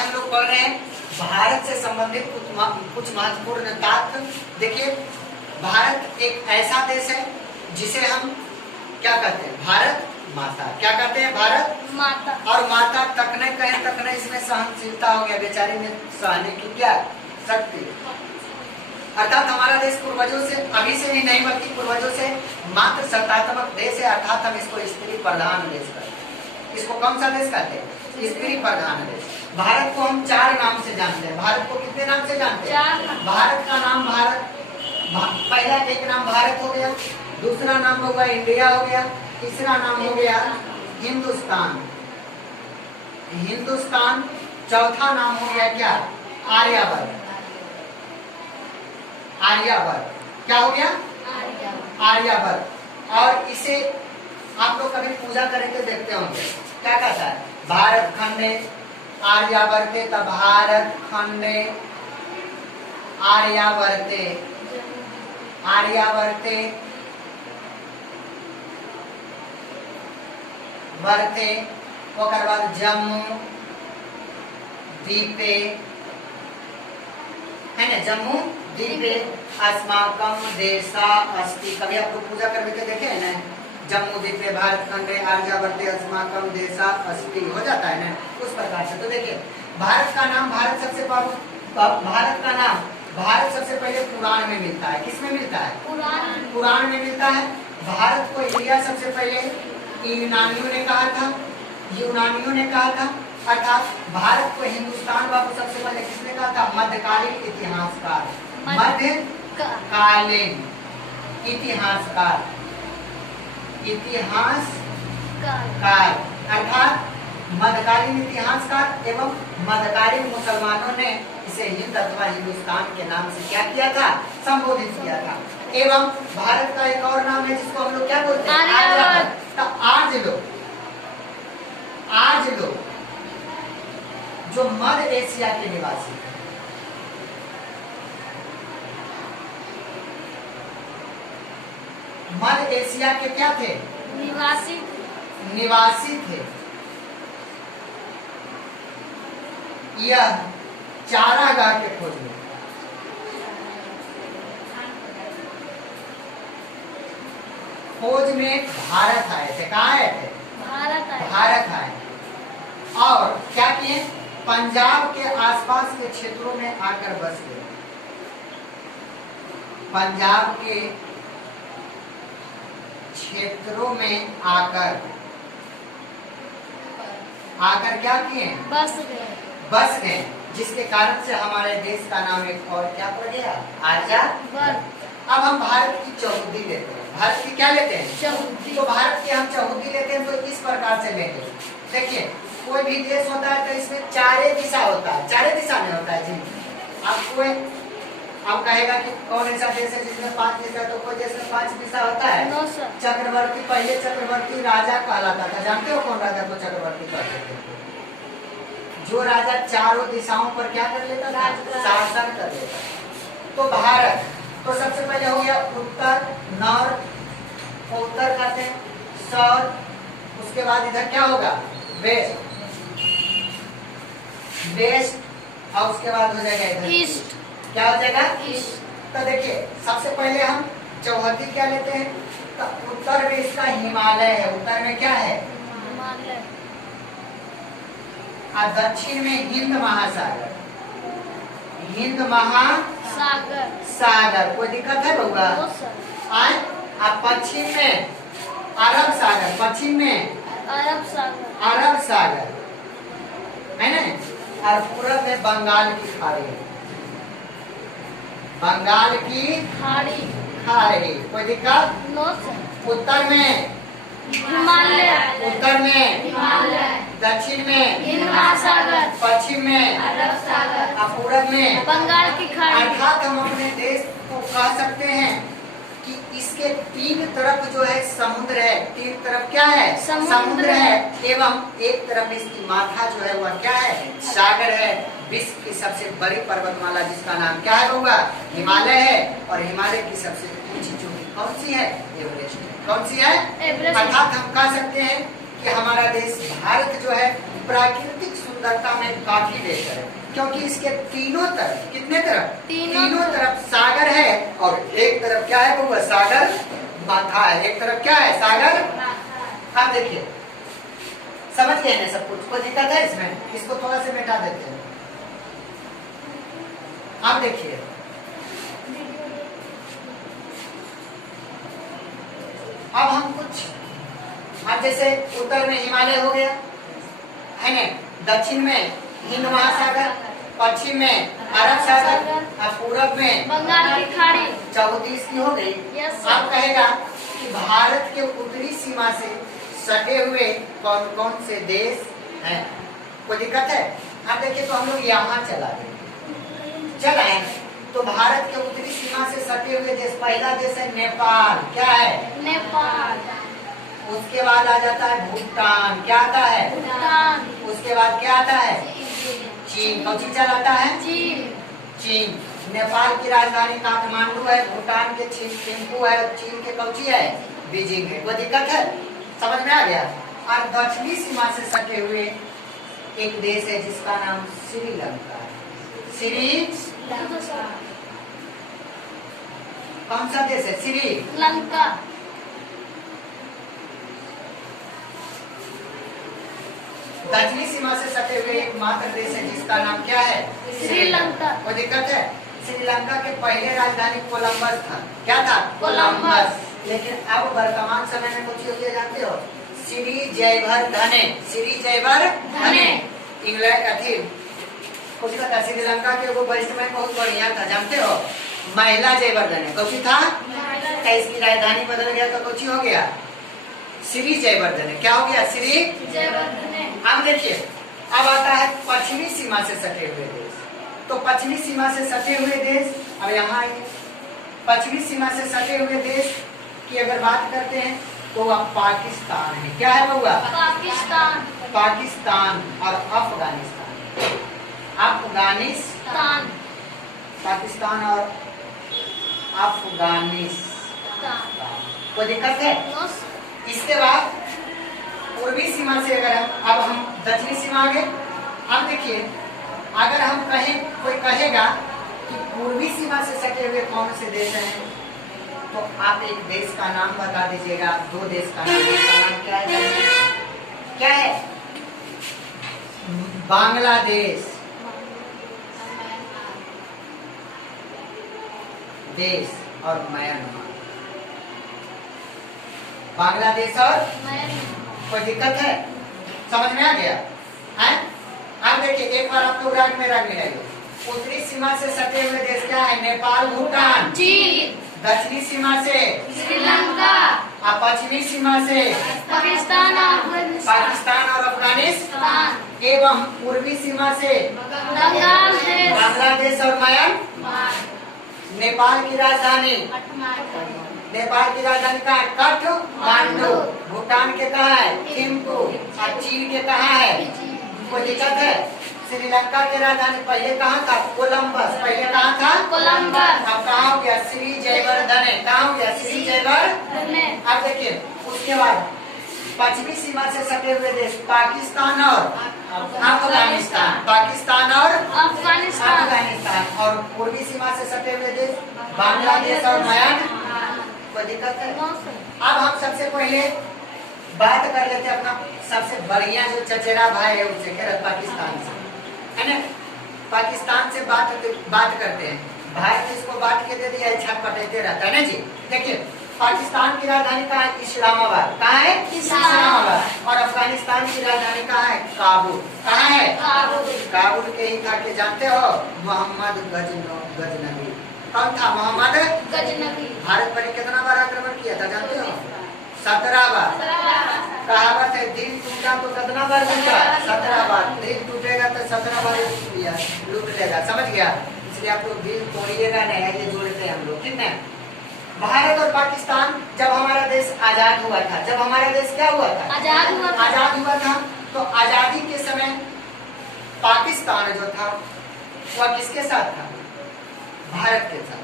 हम लोग पढ़ रहे हैं भारत से संबंधित कुछ महत्वपूर्ण तथ्य। देखिए, भारत एक ऐसा देश है जिसे हम क्या कहते हैं, भारत माता। क्या कहते हैं, भारत माता। और माता तक नहीं कहें तक नहीं, इसमें सहनशीलता हो गया, बेचारी में सहने की क्या शक्ति। अर्थात हमारा देश पूर्वजों से, अभी से भी नहीं बल्कि पूर्वजों से मात्र सत्तात्मक देश है। अर्थात हम इसको स्त्री प्रधान देश कहते हैं। इसको कौन सा देश कहते हैं, स्त्री प्रधान देश। भारत को हम 4 नाम से जानते हैं। भारत को कितने नाम से जानते हैं? भारत का नाम भारत, पहला एक नाम भारत हो गया, दूसरा नाम होगा इंडिया हो गया, तीसरा नाम हो गया हिंदुस्तान, हिंदुस्तान, चौथा नाम हो गया क्या, आर्यावर्त। आर्यावर्त क्या हो गया, आर्यावर्त। और इसे आप लोग कभी पूजा करेंगे देखते होंगे, क्या कहता है, भारत खंडे आर्यावर्ते, तब भारत खंडे आर्यावर्ते, आर्यावर्ते वर्ते, ओकर बाद जम्मू द्वीपे, है ना, जम्मू द्वीपे अस्माकं देशा अस्ति। कभी आप लोग पूजा करके देखे है ना, जम्मू द्वीपे भारत खंडे आर्यावर्ते अस्माकं देशा अस्ति, हो जाता है ना उस प्रकार से। तो देखिए, भारत का नाम, भारत सबसे भारत का नाम भारत सबसे पहले पुराण में मिलता है। किसमें मिलता है, पुराण में मिलता है। भारत को इंडिया सबसे पहले यूनानियों ने कहा था, यूनानियों ने कहा था। अर्थात भारत को हिंदुस्तान बाबू सबसे पहले किसने कहा था, मध्यकालीन इतिहासकार, मध्यकालीन इतिहासकार, इतिहासकार अर्थात मध्यकालीन इतिहासकार एवं मध्यकालीन मुसलमानों ने इसे हिंद अथवा हिंदुस्तान के नाम से क्या किया था, संबोधित किया था। एवं भारत का एक और नाम है जिसको हम लोग क्या बोलते हैं, आर्यावर्त। तो आज लोग जो मध्य एशिया के निवासी, मध्य एशिया के क्या थे, निवासी थे। यह चारागाह के खोज में, भारत आए थे। कहाँ आए थे, भारत आए। और क्या किए, पंजाब के आसपास के क्षेत्रों में आकर बस गए। पंजाब के क्षेत्रों में आकर क्या किए, बस गए, जिसके कारण से हमारे देश का नाम एक और क्या पड़ गया, आर्यावर्त। अब हम भारत की चौहद्दी लेते हैं। भारत की क्या लेते हैं, चौहद्दी। तो भारत की हम चौहद्दी लेते हैं तो इस प्रकार से लेंगे। देखिए, कोई भी देश होता है तो इसमें 4 दिशा होता है, 4 दिशा में होता है जी। अब कोई अब कहेगा कि कौन ऐसा देश है जिसमें 5 दिशा, तो कोई देश में 5 दिशा होता है। चक्रवर्ती, पहले चक्रवर्ती राजा कहलाता था। जानते हो कौन राजा को चक्रवर्ती कहते थे, जो राजा चारों दिशाओं पर क्या कर लेता था, शासन कर लेता। तो भारत तो सबसे पहले हो गया उत्तर, नॉर्थ, उत्तर कहते हैं, साउथ। उसके बाद इधर क्या होगा, वेस्ट, वेस्ट। और उसके बाद हो जाएगा इधर ईस्ट। क्या हो जाएगा, ईस्ट। तो देखिए, सबसे पहले हम चौहद्दी क्या लेते हैं, तो उत्तर में इसका हिमालय है। उत्तर में क्या है, हिमालय। और दक्षिण में हिंद महासागर, हिंद महासागर, सागर। कोई दिक्कत है बउआ, आए। अब पश्चिम में अरब सागर, पश्चिम में अरब सागर है ना। और पूरब में बंगाल की खाड़ी, बंगाल की खाड़ी। कोई दिक्कत, उत्तर में हिमालय, उत्तर में हिमालय, दक्षिण में हिंद महासागर, पश्चिम में अरब सागर, और पूरब में बंगाल की खाड़ी। अर्थात हम अपने देश को कह सकते हैं कि इसके 3 तरफ जो है समुद्र है। 3 तरफ क्या है, समुद्र है। एवं एक तरफ इसकी माथा जो है वह क्या है, सागर है। विश्व की सबसे बड़ी पर्वतमाला जिसका नाम क्या है होगा, हिमालय है। और हिमालय की सबसे ऊंची चोटी कौन सी है, एवरेस्ट है। कौन सी है, अर्थात हम कह सकते हैं कि हमारा देश भारत जो है प्राकृतिक सुंदरता में काफी बेहतर है, क्योंकि इसके तीनों तरफ, कितने तरफ, तीनों तरफ सागर है, और एक तरफ क्या है वो सागर माथा है, एक तरफ क्या है सागर। आप देखिए समझ गए ना सब कुछ, कोई दिक्कत है इसमें? इसको थोड़ा सा मिटा देते हैं। आप देखिए अब हम कुछ, अब जैसे उत्तर में हिमालय हो गया है ना, दक्षिण में हिंद महासागर, पश्चिम में अरब सागर, और पूरब में बंगाल की खाड़ी, 34 की हो गई। आप कहेगा कि भारत के उत्तरी सीमा से सटे हुए कौन कौन से देश हैं? कोई दिक्कत है? आप देखिए तो हम लोग यहाँ चल आए तो भारत के उत्तरी सीमा से सटे हुए देश, पहला देश है नेपाल। क्या है? नेपाल। उसके बाद आ जाता है भूटान। क्या आता है? भूटान। उसके बाद क्या आता है? चीन। कौन चीज आता है? चीन। नेपाल की राजधानी काठमांडू है, भूटान के थिम्पू है, चीन के कौची है? बीजिंग है। कोई दिक्कत है? समझ में आ गया? और दक्षिणी सीमा से सटे हुए एक देश है जिसका नाम श्रीलंका है। कौन सा देश है? श्रीलंका। दक्षिणी सीमा से सटे हुए एकमात्र देश है जिसका नाम क्या है? श्रीलंका। कोई दिक्कत है? श्रीलंका के पहले राजधानी कोलंबस था। क्या था? कोलंबस। लेकिन अब वर्तमान समय में कुछ होती है जानते हो? श्री जयवर्धने। श्री जयवर्धने इंग्लैंड अथी कुछ था, श्रीलंका के वो बैट्समैन बहुत बढ़िया था, जानते हो? महिला जयवर्धने। कुछ था, इसकी राजधानी बदल गया तो कुछ हो गया श्री जयवर्धने। क्या हो गया? श्री जयवर्धने। अब देखिए अब आता है पश्चिमी सीमा से सटे हुए देश। तो पश्चिमी सीमा से सटे हुए देश, अब यहाँ पश्चिमी सीमा से सटे हुए देश की अगर बात करते हैं तो वह पाकिस्तान है। क्या है बउआ? पाकिस्तान। पाकिस्तान और अफगानिस्तान। अफगानिस्तान, पाकिस्तान और अफगानिस्तान। कोई दिक्कत है? इसके बाद पूर्वी सीमा से अगर अब हम दक्षिणी सीमा आ गए। अब देखिए अगर हम कहें, कोई कहेगा कि पूर्वी सीमा से सटे हुए कौन से देश हैं, तो आप एक देश का नाम बता दीजिएगा। दो देश का नाम। देश का नाम क्या है? क्या है? बांग्लादेश देश और म्यांमार। बांग्लादेश और कोई दिक्कत है? समझ में आ गया है? अब देखिए एक बार आप लोग राग में मिलाइए। उत्तरी सीमा से सटे हुए देश क्या है? नेपाल, भूटान, चीन। दक्षिणी सीमा से श्रीलंका। और पश्चिमी सीमा से पाकिस्तान और अफगानिस्तान। एवं पूर्वी सीमा से बांग्लादेश और म्यांमार। नेपाल की राजधानी, नेपाल की राजधानी कहाँ है? काठमांडू। भूटान के कहाँ है? थिम्पू। और चीन के कहाँ है? कोई दिक्कत है? श्रीलंका की राजधानी पहले कहाँ था? कोलंबस। पहले कहाँ था? कोलंबस। अब कहाँ हो गया? श्री जयवर्धने। कहाँ हो गया? श्री जयवर्धने। अब देखिए उसके बाद पश्चिमी सीमा से सटे हुए देश पाकिस्तान और अफगानिस्तान। पाकिस्तान और अफगानिस्तान। और पूर्वी सीमा से सटे हुए देश बांग्लादेश और म्यांमार। कोई दिक्कत है? अब हम सबसे पहले बात कर लेते हैं अपना सबसे बढ़िया जो चचेरा भाई है उससे, पाकिस्तान से, है ना? पाकिस्तान से बात करते हैं। भारत इसको बांट के दे दिया, छटपटाते रहता है ना जी। देखिए पाकिस्तान की राजधानी कहाँ है? इस्लामाबाद। कहाँ है? इस्लामाबाद। और अफगानिस्तान की राजधानी कहाँ है? काबुल। कहाँ है? काबुल के ही था के जानते हो? मोहम्मद गजनवी। कौन था? मोहम्मद गजनवी। भारत पर कितना बार आक्रमण किया था जानते हो? 17 बार। कहावत है दिल टूटा तो कितना बार टूटा? 17 बार। दिल टूटेगा तो 17 बार लूट लेगा। समझ गया? इसलिए आप लोग दिल तोड़िएगा नहीं, ये जोड़ते हैं हम लोग, ठीक है? भारत और पाकिस्तान जब हमारा देश आजाद हुआ था, जब हमारा देश क्या हुआ था? आजाद हुआ था। तो आजादी के समय पाकिस्तान जो था वह किसके साथ था? भारत के साथ।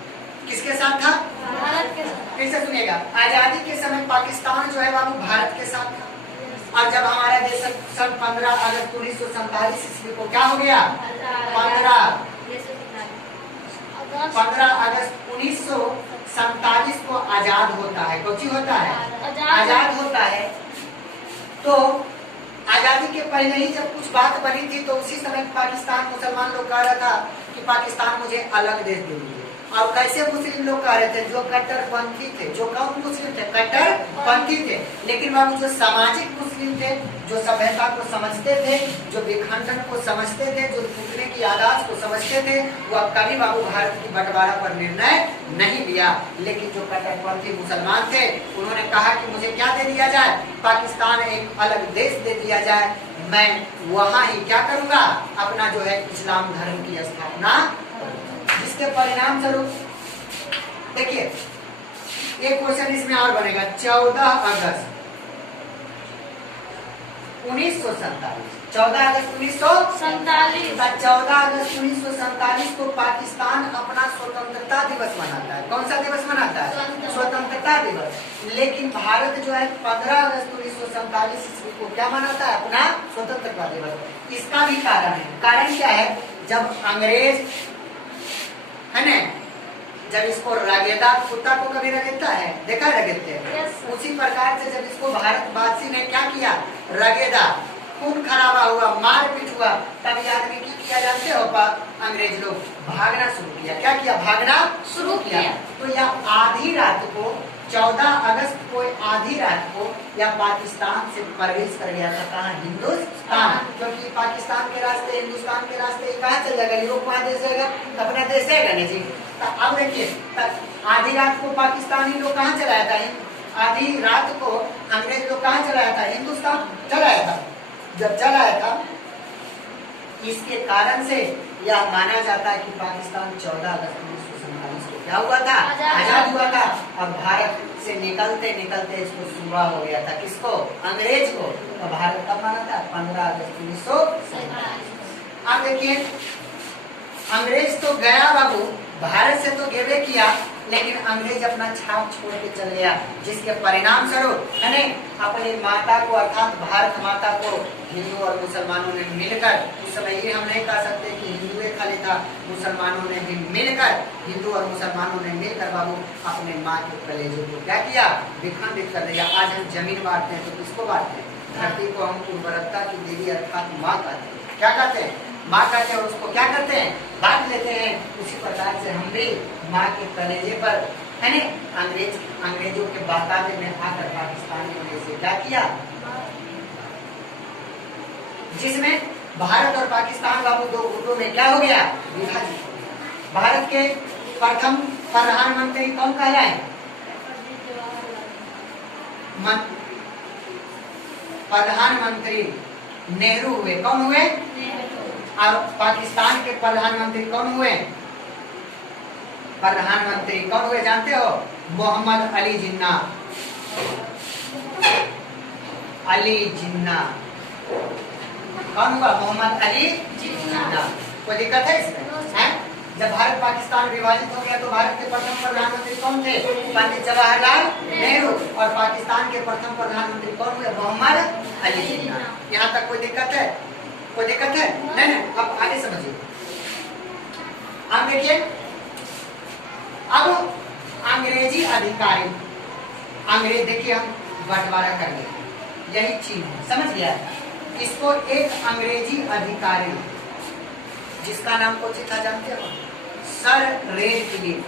किसके साथ था? भारत के साथ। कैसे सुनिएगा? आजादी के समय पाकिस्तान जो है बाबू भारत के साथ था। और जब हमारा देश सन 15 अगस्त 1947 ईस्वी को क्या हो गया, 15 अगस्त 1947 को आजाद होता है। कौन होता है, आजाद होता है। तो आजादी के पहले ही जब कुछ बात बनी थी तो उसी समय पाकिस्तान मुसलमान लोग कह रहा था कि पाकिस्तान मुझे अलग देश दे दीजिए। और कैसे मुस्लिम लोग कह रहे थे, जो कट्टरपंथी थे, जो कौन मुस्लिम थे, कट्टरपंथी थे। लेकिन बाबू जो सामाजिक मुस्लिम थे, जो सभ्यता को समझते थे, जो विखंडन को समझते थे, जो टूटने की आदात को समझते थे, वो अब कभी बाबू भारत की बंटवारा पर निर्णय नहीं लिया। लेकिन जो कट्टरपंथी मुसलमान थे उन्होंने कहा कि मुझे क्या दे दिया जाए, पाकिस्तान एक अलग देश दे दिया जाए, मैं वहाँ ही क्या करूँगा, अपना जो है इस्लाम धर्म की स्थापना। जिसके परिणाम स्वरूप देखिए एक क्वेश्चन इसमें और बनेगा, 14 अगस्त 1947, 14 अगस्त 1947, 14 अगस्त 1947 को पाकिस्तान अपना स्वतंत्रता दिवस मनाता है। कौन सा दिवस मनाता है, स्वतंत्रता दिवस। लेकिन भारत जो है 15 अगस्त 1947 ईस्वी को क्या मनाता है, अपना स्वतंत्रता दिवस। इसका भी कारण है। कारण क्या है, जब अंग्रेज है ना, जब इसको रगेदा, कुत्ता को कभी रगेता है, देखा रगेते हैं, उसी प्रकार से जब इसको भारतवासी ने क्या किया, रगेदा, खून खराबा हुआ, मारपीट हुआ, तब ये आदमी की किया जानते हो, अंग्रेज लोग भागना शुरू किया। क्या किया, भागना शुरू किया। तो यह आधी रात को 14 अगस्त को आधी रात को या पाकिस्तान से प्रवेश कर गया था, कहाँ, हिंदुस्तान। क्योंकि पाकिस्तान के रास्ते, हिंदुस्तान के रास्ते कहाँ चल जाएगा, यूरोप वहाँ देश जाएगा, अपना देश जाएगा नहीं जी। तो अब देखिए आधी रात को पाकिस्तानी लोग कहाँ चलाया था, आधी रात को अंग्रेज लोग कहाँ चलाया था, हिंदुस्तान चलाया था। जब चलाया था इसके कारण से यह माना जाता है कि पाकिस्तान 14 अगस्त 1947 को क्या हुआ था, आजाद हुआ था। अब भारत से निकलते निकलते इसको सुबह हो गया था, किसको, अंग्रेज को। तो भारत कब माना था, 15 अगस्त 1947। अब देखिए अंग्रेज तो गया बाबू, भारत से तो गेवे किया, लेकिन अंग्रेज अपना छाप छोड़ के चल गया, जिसके परिणाम स्वरूप मैंने अपनी माता को अर्थात भारत माता को हिंदू और मुसलमानों ने मिलकर, उस समय ये हम नहीं कह सकते कि हिंदुए खाली था, मुसलमानों ने भी मिलकर, हिंदू और मुसलमानों ने मिलकर बाबू अपने माँ के कलेजे को क्या किया, विखंडित कर दिया। आज हम जमीन बांटते हैं तो किसको बांटते हैं, धरती को हम उर्वरकता की देवी अर्थात माँ कहते हैं। क्या कहते हैं, माँ कहते हैं, और उसको क्या करते हैं, बांट लेते हैं। उसी प्रकार से हम भी माँ के कलेजे पर है ना, अंग्रेजों के बहकावे में आकर पाकिस्तानियों ने इसे क्या किया, जिसमें भारत और पाकिस्तान बाबू दो गुटों में क्या हो गया, विभाजित। भारत के प्रथम प्रधानमंत्री कौन कहलाए, प्रधानमंत्री नेहरू हुए। कौन हुए, और पाकिस्तान के प्रधानमंत्री कौन हुए, प्रधानमंत्री कौन हुए जानते हो, मोहम्मद अली जिन्ना। अली जिन्ना कौन हुआ, मोहम्मद अली जिन्ना। कोई दिक्कत है इसमें, है? जब भारत पाकिस्तान विभाजित हो गया तो भारत के प्रथम प्रधानमंत्री कौन थे, पंडित जवाहरलाल नेहरू, और पाकिस्तान के प्रथम प्रधानमंत्री कौन हुए, मोहम्मद अली जिन्ना। यहाँ तक कोई दिक्कत है, कोई दिक्कत है नहीं? अब आगे समझिए। अब देखिए, अब अंग्रेजी अधिकारी, अंग्रेज देखिए हम बंटवारा कर ले, यही चीज है, समझ गया। इसको एक अंग्रेजी अधिकारी जिसका नाम कौन था जानते हो, सर रेडक्लिफ,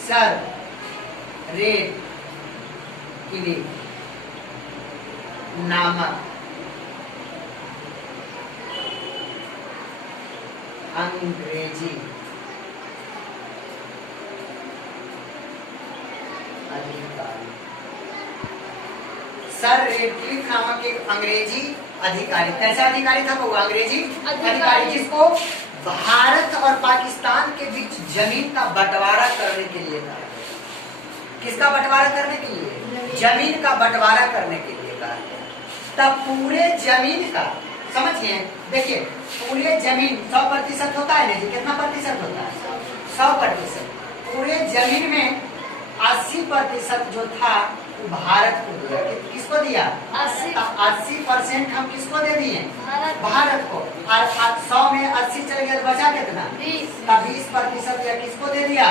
सर रेडक्लिफ नामक अंग्रेजी अधिकारी, सर रेडक्लिफ नामक एक अंग्रेजी अधिकारी। कैसा अधिकारी था वो, अंग्रेजी अधिकारी, जिसको भारत और पाकिस्तान के बीच जमीन का बंटवारा करने के लिए कहा। किसका बंटवारा करने के लिए, जमीन का बंटवारा करने के लिए कहा। तब पूरे जमीन का समझिए, देखिए पूरे जमीन 100% होता है नहीं, कितना प्रतिशत होता है, 100%। पूरे जमीन में 80% जो था वो भारत को दिया। किसको दिया? 80% हम किसको दे दिए? भारत को। और 100 में 80 चले गए, बचा कितना? 20% या किसको दे दिया?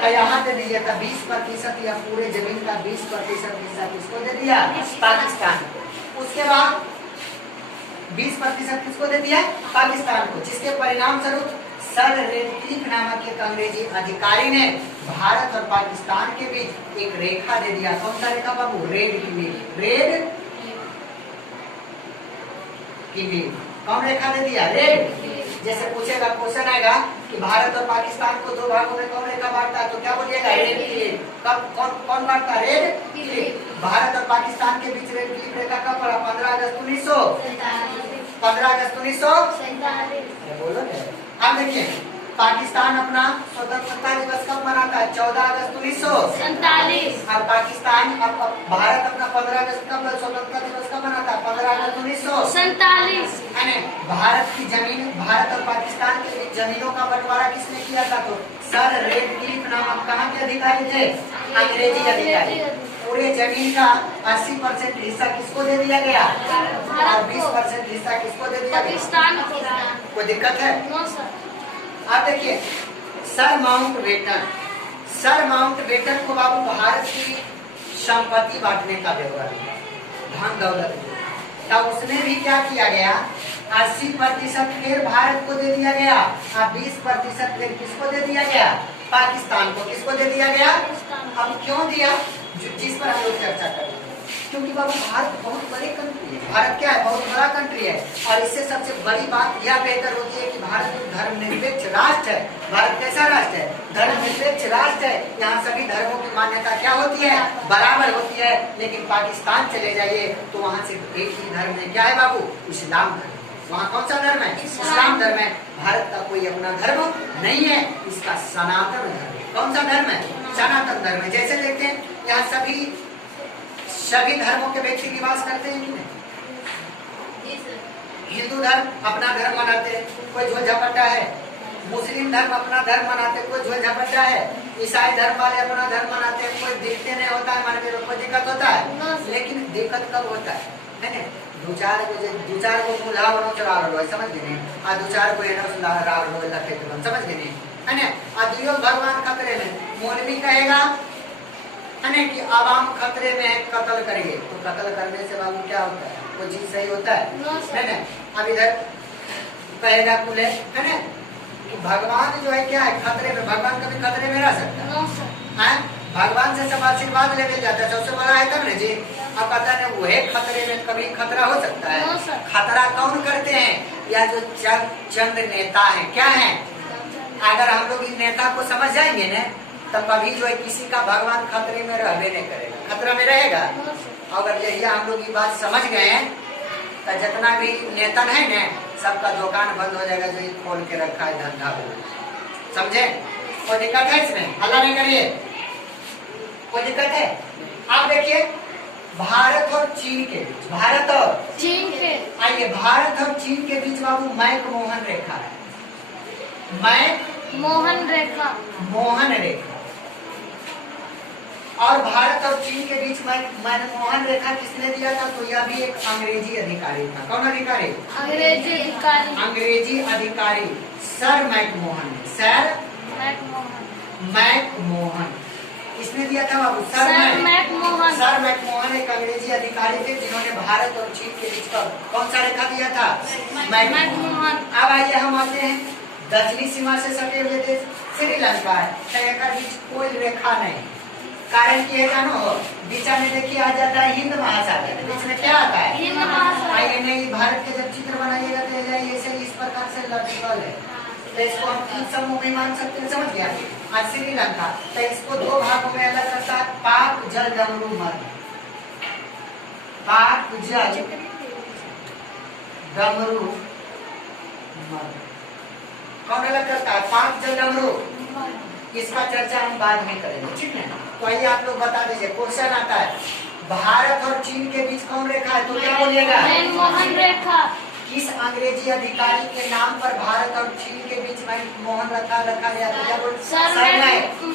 तो यहाँ दे दिया था 20% या पूरे जमीन का 20% हिस्सा किसको दे दिया? पाकिस्तान। उसके बाद 20% किसको दे दिया? पाकिस्तान को, जिसके परिणाम स्वरूप सर रेडक्लिफ नामक एक अंग्रेजी अधिकारी ने भारत और पाकिस्तान के बीच एक रेखा दे दिया। कौन सा रेखा बाबू? Red Cliff. कौन रेखा दे दिया? रेड। जैसे पूछेगा, क्वेश्चन आएगा कि भारत और पाकिस्तान को दो भागों में कौन रेखा बांटता है, तो क्या बोलिएगा? Red Cliff. कब कौन बांटता है? Red Cliff. भारत और पाकिस्तान के बीच रेड क्लिफ रेखा कब पड़ा? 15 अगस्त 1947। बोलो ना। अब देखिए, पाकिस्तान अपना स्वतंत्रता दिवस कब मनाता है? 14 अगस्त 1947। और पाकिस्तान भारत अपना 15 अगस्त कब स्वतंत्रता दिवस कब मनाता है? 15 अगस्त 1947। भारत की जमीन, भारत और पाकिस्तान के बीच जमीनों का बंटवारा किसने किया था? तो सर रेडक्लिफ नामक कहाँ के अधिकारी थे? अंग्रेजी अधिकारी। पूरे जमीन का 80% हिस्सा किसको दे दिया गया? और 20% हिस्सा किसको दे दिया? पाकिस्तान। कोई दिक्कत है? अब देखिए, सर माउंटबेटन को बाबू भारत की संपत्ति बांटने का व्यवहार, धन दौलत, तब उसने भी क्या किया गया? 80% फिर भारत को दे दिया गया और 20% फिर किसको दे दिया गया? पाकिस्तान को। किसको दे दिया गया? अब क्यों दिया? जिस पर हम लोग चर्चा करेंगे, क्योंकि बाबू भारत बहुत बड़ी कंट्री है। भारत क्या है? बहुत बड़ा कंट्री है। और इससे सबसे बड़ी बात यह बेहतर होती है कि भारत एक धर्मनिरपेक्ष राष्ट्र है। भारत कैसा राष्ट्र है? धर्मनिरपेक्ष राष्ट्र है। यहाँ सभी धर्मों की मान्यता क्या होती है? बराबर होती है। लेकिन पाकिस्तान चले जाइए तो वहाँ सिर्फ एक ही धर्म है। क्या है बाबू? इस्लाम धर्म। वहाँ कौन सा धर्म है? इस्लाम धर्म है। भारत का कोई अपना धर्म नहीं है, इसका सनातन धर्म है। कौन सा धर्म है? सनातन धर्म है। जैसे देखते हैं, यहाँ सभी धर्मों के व्यक्ति निवास करते हैं कि नहीं? हिंदू धर्म अपना धर्म मनाते हैं, कोई झोल झपट्टा है। मुस्लिम धर्म अपना धर्म मनाते हैं, कोई झोल झपट्टा है। ईसाई धर्म वाले अपना धर्म मनाते हैं, कोई दिखते नहीं होता है, मन में कोई दिक्कत होता है। लेकिन दिक्कत कब होता है ना? दो चार को मुला बनो चला रहो है, समझ गए? आ दो चार को समझ गए? है ना? दियो भगवान खतरे में, मौलवी कहेगा है ना कि आवाम खतरे में है, कत्ल करिए। तो कत्ल करने से बाबू क्या होता है? कोई चीज सही होता है ना? अब इधर कहेगा कुले, है ना कि भगवान जो है क्या है? खतरे में। भगवान कभी खतरे में रह सकता है? भगवान से सब आशीर्वाद ले जाता है, सबसे बड़ा है तब न जी। अब पता नहीं वही खतरे में कभी खतरा हो सकता है? खतरा कौन करते हैं? या जो चंद नेता है, क्या है? अगर हम लोग इन नेता को समझ जाएंगे ना, तब कभी जो है किसी का भगवान खतरे में रहबे नहीं करेगा। खतरा में रहेगा। अगर यही हम लोग ये बात समझ गए तो जितना भी नेतन है ना, सबका दुकान बंद हो जाएगा, जो ये खोल के रखा है धंधा हो। समझे? कोई दिक्कत है इसमें? हल्ला नहीं करिए। कोई दिक्कत है? आप देखिए, भारत और चीन के बीच, भारत और चीन के, आइए, भारत और चीन के बीच बाबू मैक-मोहन रेखा है। मोहन रेखा। और भारत और चीन के बीच मनमोहन रेखा किसने दिया था? तो यह भी एक अंग्रेजी अधिकारी था। कौन अधिकारी? अंग्रेजी अधिकारी सर मैकमोहन। मैकमोहन इसने दिया था बाबू। सर मैकमोहन एक अंग्रेजी अधिकारी थे जिन्होंने भारत और चीन के बीच कौन सा रेखा दिया था? मैकमोहन। अब आइए हम आते हैं दक्षिणी सीमा से सटे हुए देश श्रीलंका है। बीच कोई रेखा नहीं। कारण की है जानो? बीचा में देखिए आ जाता है हिंद महासागर। बीच में क्या आता है? हिंद महासागर। आइए नहीं, भारत के जब चित्र बनाइएगा तो ऐसे इस प्रकार से लटकल है, तो इसको हम तीन समूह में मान सकते हैं। समझ गया? आज श्रीलंका तो इसको दो भागों में अलग करता है, पाक जल डमरू मध्य। पाक जल डमरू मध्य कौन अलग करता है? पाक जल डमरू। इसका चर्चा हम बाद में करेंगे, ठीक है? तो आइए आप लोग बता दीजिए। क्वेश्चन आता है, भारत और चीन के बीच कौन रेखा है? तो क्या बोलिएगा? मनमोहन रेखा। किस अंग्रेजी अधिकारी के नाम पर भारत और चीन के बीच मनमोहन रखा गया? क्या बोल?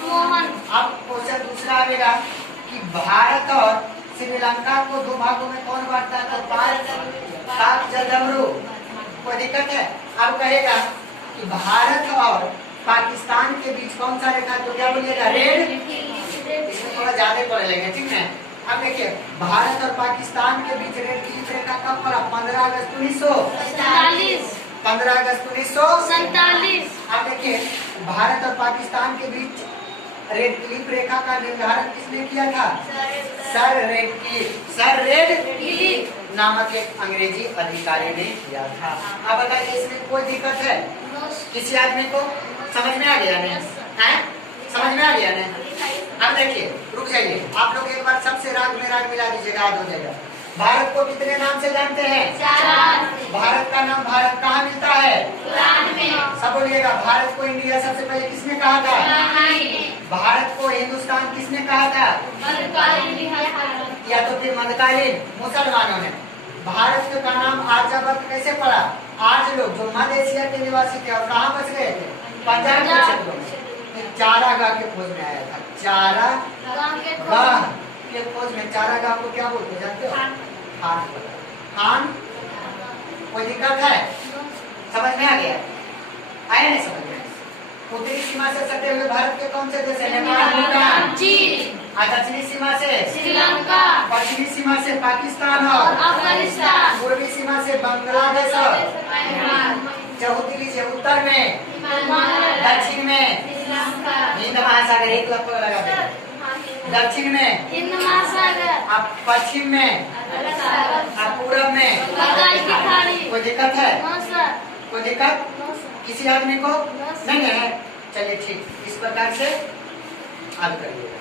मोहन। अब क्वेश्चन दूसरा आएगा कि भारत और श्रीलंका को दो भागों में कौन बांटता है? तो पाक जलडमरू। कोई दिक्कत है? अब कहेगा कि भारत और पाकिस्तान के बीच कौन सा रेखा, तो क्या बोलिएगा? रेड। इसमें थोड़ा ज्यादा पढ़ लेंगे, ठीक है। अब देखिए, भारत और पाकिस्तान के बीच रेड क्लिप रेखा कब पड़ा? 15 अगस्त 1947। 15 अगस्त 1947। अब देखिए, भारत और पाकिस्तान के बीच रेड क्लिप रेखा का निर्धारण किसने किया था? सर रेडक्लिफ नामक एक अंग्रेजी अधिकारी ने किया था। अब बताइए, इसमें कोई दिक्कत है किसी आदमी को? समझ में आ गया नहीं? समझ में आ गया नहीं? अब देखिए, रुक जाइए, आप लोग एक बार सबसे राग में राग मिला दीजिएगा, याद हो जाएगा। भारत को कितने नाम से जानते हैं? 4। भारत का नाम भारत कहाँ मिलता है? कुरान में। सब बोलिएगा, भारत को इंडिया सबसे पहले किसने कहा था? भारत को हिंदुस्तान किसने कहा था? या तो फिर मध्यकालीन मुसलमानों ने। भारत का नाम आर्यभट्ट कैसे पड़ा? आज लोग जो मध्य एशिया के निवासी थे और कहाँ बस गए थे? पंजाब के क्षेत्रों में। चारागाह के खोज में आया था। चारागाह के खोज में। चारागाह को क्या बोलते हैं जानते हो? खान। कोई दिक्कत है? समझ में आ गया? आया नहीं समझ में? उत्तरी सीमा से सटे हुए भारत के कौन से देश हैं? नेपाल, भूटान, चीन। दक्षिणी सीमा से श्रीलंका, पश्चिमी सीमा से पाकिस्तान और अफगानिस्तान, पूर्वी सीमा से बांग्लादेश और चौथी लीजिए, उत्तर में दक्षिण में हिंद महासागर। एक लगभग लगा दे। दक्षिण में हिंद महासागर, अब पश्चिम में, अब पूर्व में बंगाल की खाड़ी। कोई दिक्कत है? कोई दिक्कत किसी आदमी को नहीं है? चलिए ठीक, इस प्रकार से हल करिए।